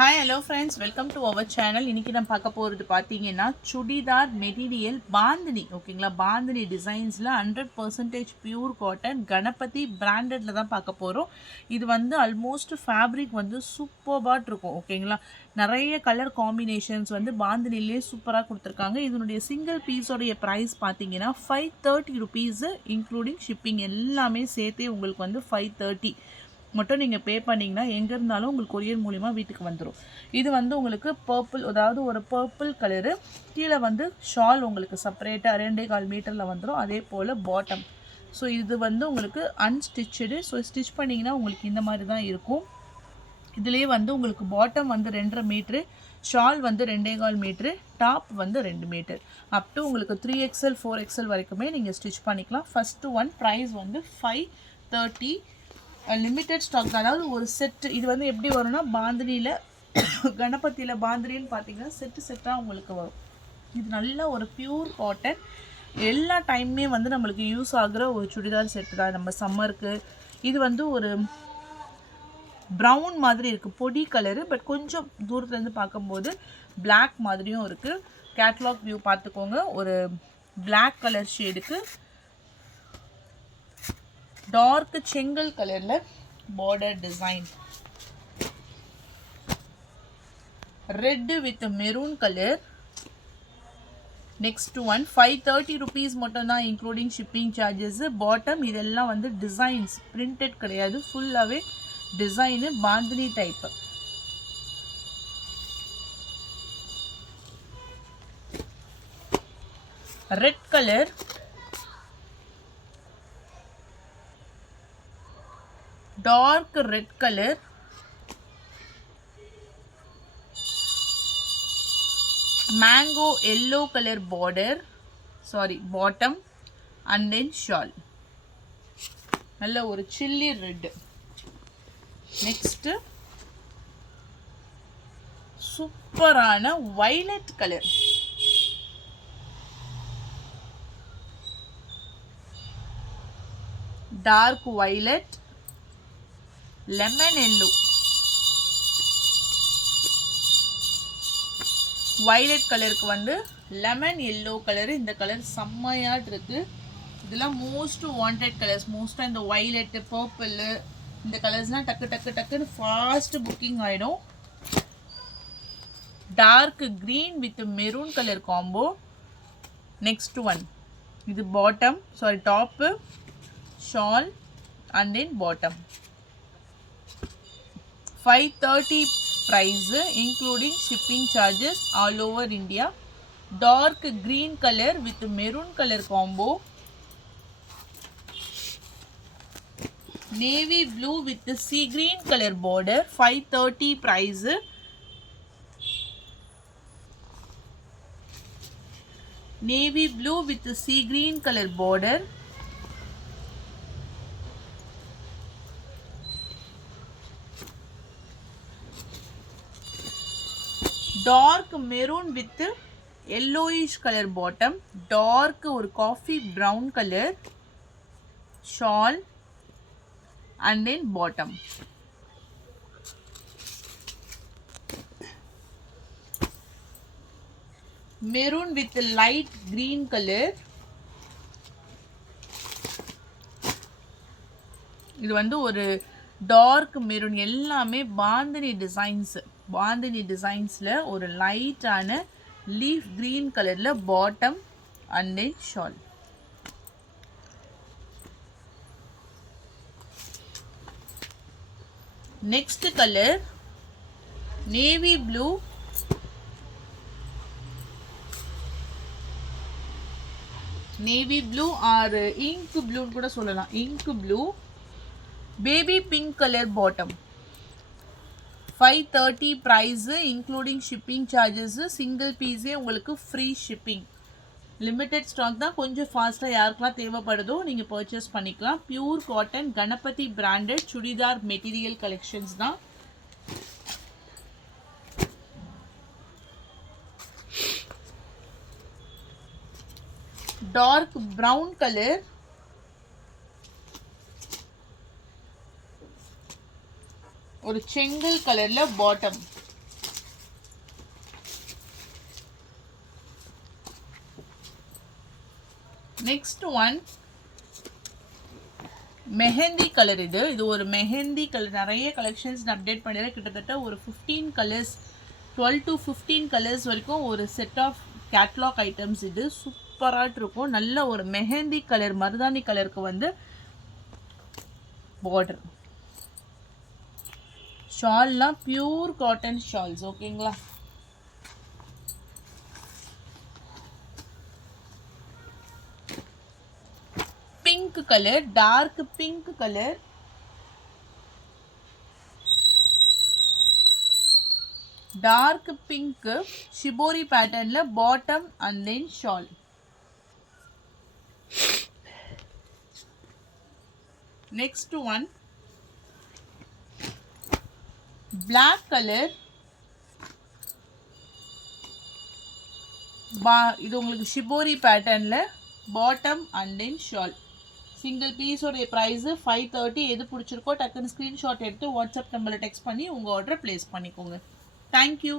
Hi, hello friends, welcome to our channel. இன்னைக்கு நம்ம பார்க்க போறது பாத்தீங்கன்னா சுடிதார் மெட்டீரியல் பாந்தினி. ஓகேங்களா, பாந்தினி டிசைன்ஸ்ல 100% பியூர் காட்டன் கணபதி பிராண்டட்ல தான் பார்க்க போறோம். இது வந்து ஆல்மோஸ்ட் ஃபேப்ரிக் வந்து சூப்பர்பாட் இருக்கும். ஓகேங்களா, நிறைய கலர் காம்பினேஷன்ஸ் வந்து பாந்தினிலே சூப்பராக கொடுத்துருக்காங்க. இதனுடைய சிங்கிள் பீஸோடைய ப்ரைஸ் பார்த்தீங்கன்னா 530 rupees, இன்க்ளூடிங் ஷிப்பிங் எல்லாமே சேர்த்தே உங்களுக்கு வந்து 530 மட்டும் நீங்கள் பே பண்ணிங்கன்னா எங்கே இருந்தாலும் உங்களுக்கு கொரியர் மூலிமா வீட்டுக்கு வந்துடும். இது வந்து உங்களுக்கு பர்பிள், அதாவது ஒரு பர்பிள் கலரு, கீழே வந்து ஷால் உங்களுக்கு செப்பரேட்டாக 2.25 மீட்டரில் வந்துடும். அதே போல் பாட்டம். ஸோ இது வந்து உங்களுக்கு அன்ஸ்டிச்சடு. ஸோ ஸ்டிச் பண்ணிங்கன்னா உங்களுக்கு இந்த மாதிரி தான் இருக்கும். இதுலேயே வந்து உங்களுக்கு பாட்டம் வந்து 2.5 மீட்ரு, ஷால் வந்து 2.25 மீட்ரு, டாப் வந்து 2 மீட்டர். அப் டு உங்களுக்கு 3XL 4XL வரைக்குமே நீங்கள் ஸ்டிச் பண்ணிக்கலாம். ஃபஸ்ட்டு ஒன் ப்ரைஸ் வந்து 530. லிமிட்டட் ஸ்டாக், அதாவது ஒரு செட்டு. இது வந்து எப்படி வரும்னா பாந்தினியில் கணபதியில் பாந்தினின்னு பார்த்தீங்கன்னா செட்டாக உங்களுக்கு வரும். இது நல்ல ஒரு பியூர் காட்டன், எல்லா டைமுமே வந்து நம்மளுக்கு யூஸ் ஆகுற ஒரு சுடிதார் செட்டு தான் நம்ம சம்மருக்கு. இது வந்து ஒரு ப்ரௌன் மாதிரி இருக்குது, பொடி கலரு. பட் கொஞ்சம் தூரத்துலேருந்து பார்க்கும்போது பிளாக் மாதிரியும் இருக்குது. கேட்லாக் வியூ பார்த்துக்கோங்க. ஒரு பிளாக் கலர் ஷேடுக்கு டார்க் செங்கல் கலர்ல border design, red with maroon color. next one 530 rupees மட்டும் தான் இன்க்ளூடிங் ஷிப்பிங் சார்ஜஸ். பாட்டம் இதெல்லாம் வந்து டிசைன்ஸ், பிரிண்டட் கிடையாது, ஃபுல்லாகவே design bandhani type. Red colour, dark red color, mango yellow color border, sorry bottom, and then shawl. நல்ல ஒரு chilly red. next சூப்பரான violet color, dark violet, lemon yellow, violet கலருக்கு வந்து lemon yellow colour. இந்த colour செம்மையாக இருக்குது. இதெல்லாம் மோஸ்ட் வாண்டட் கலர்ஸ். மோஸ்ட்டாக இந்த வயலட்டு, பர்பிள், இந்த கலர்ஸ்லாம் டக்குன்னு ஃபாஸ்ட் புக்கிங் ஆகிடும். Dark green with maroon colour combo. Next one, இது bottom, sorry top, shawl and then bottom. 530 price, including shipping charges all over India. Dark green color with maroon color combo. Navy blue with sea green color border. 530 price. Navy blue with sea green color border. Dark maroon with yellowish colour bottom, dark ஒரு coffee brown colour shawl and then bottom. Maroon with light green colour. இது வந்து ஒரு dark maroon, எல்லாமே bandhani designs. Bandhani டிசைன்ஸில் ஒரு லைட்டான leaf green கலரில் bottom and then shawl. Next colour navy blue, navy blue or ink ப்ளூன்னு கூட சொல்லலாம். Ink blue, baby pink colour bottom. 530 price, including shipping charges. Single பீஸே உங்களுக்கு ஃப்ரீ ஷிப்பிங். லிமிட்டட் ஸ்டாக் தான், கொஞ்சம் ஃபாஸ்ட்டாக யாருக்கெல்லாம் தேவைப்படுதோ நீங்கள் பர்ச்சேஸ் பண்ணிக்கலாம். Pure cotton Ganapathi branded churidar material collections தான். டார்க் ப்ரௌன் கலர், ஒரு செங்கல் கலர்ல bottom. Next one mehndi colour. இது ஒரு மெஹந்தி கலர். நிறைய கலெக்ஷன்ஸ் நான் அப்டேட் பண்ணிடுறேன். கிட்டத்தட்ட ஒரு 15 கலர்ஸ் 12 to 15 கலர்ஸ் வரைக்கும் ஒரு செட் ஆஃப் கேட்லாக் ஐட்டம்ஸ். இது சூப்பராக இருக்கும். நல்ல ஒரு மெஹந்தி கலர் மருதாணி கலருக்கு வந்து பார்டர். ஷால்லாம் பியூர் காட்டன் ஷால்ஸ். ஓகேங்களா? Pink colour, dark pink colour, dark pink shibori பேட்டர்ன்ல bottom and then shawl. Next one black colour. இது உங்களுக்கு ஷிபோரி பேட்டர்ன்ல bottom and then shawl. Single பீஸோடைய ப்ரைஸ் 530. எது பிடிச்சிருக்கோ டக்குன்னு ஸ்க்ரீன்ஷாட் எடுத்து வாட்ஸ்அப் நம்பரில் டெக்ஸ்ட் பண்ணி உங்கள் ஆர்டரை ப்ளேஸ் பண்ணிக்கோங்க. தேங்க்யூ.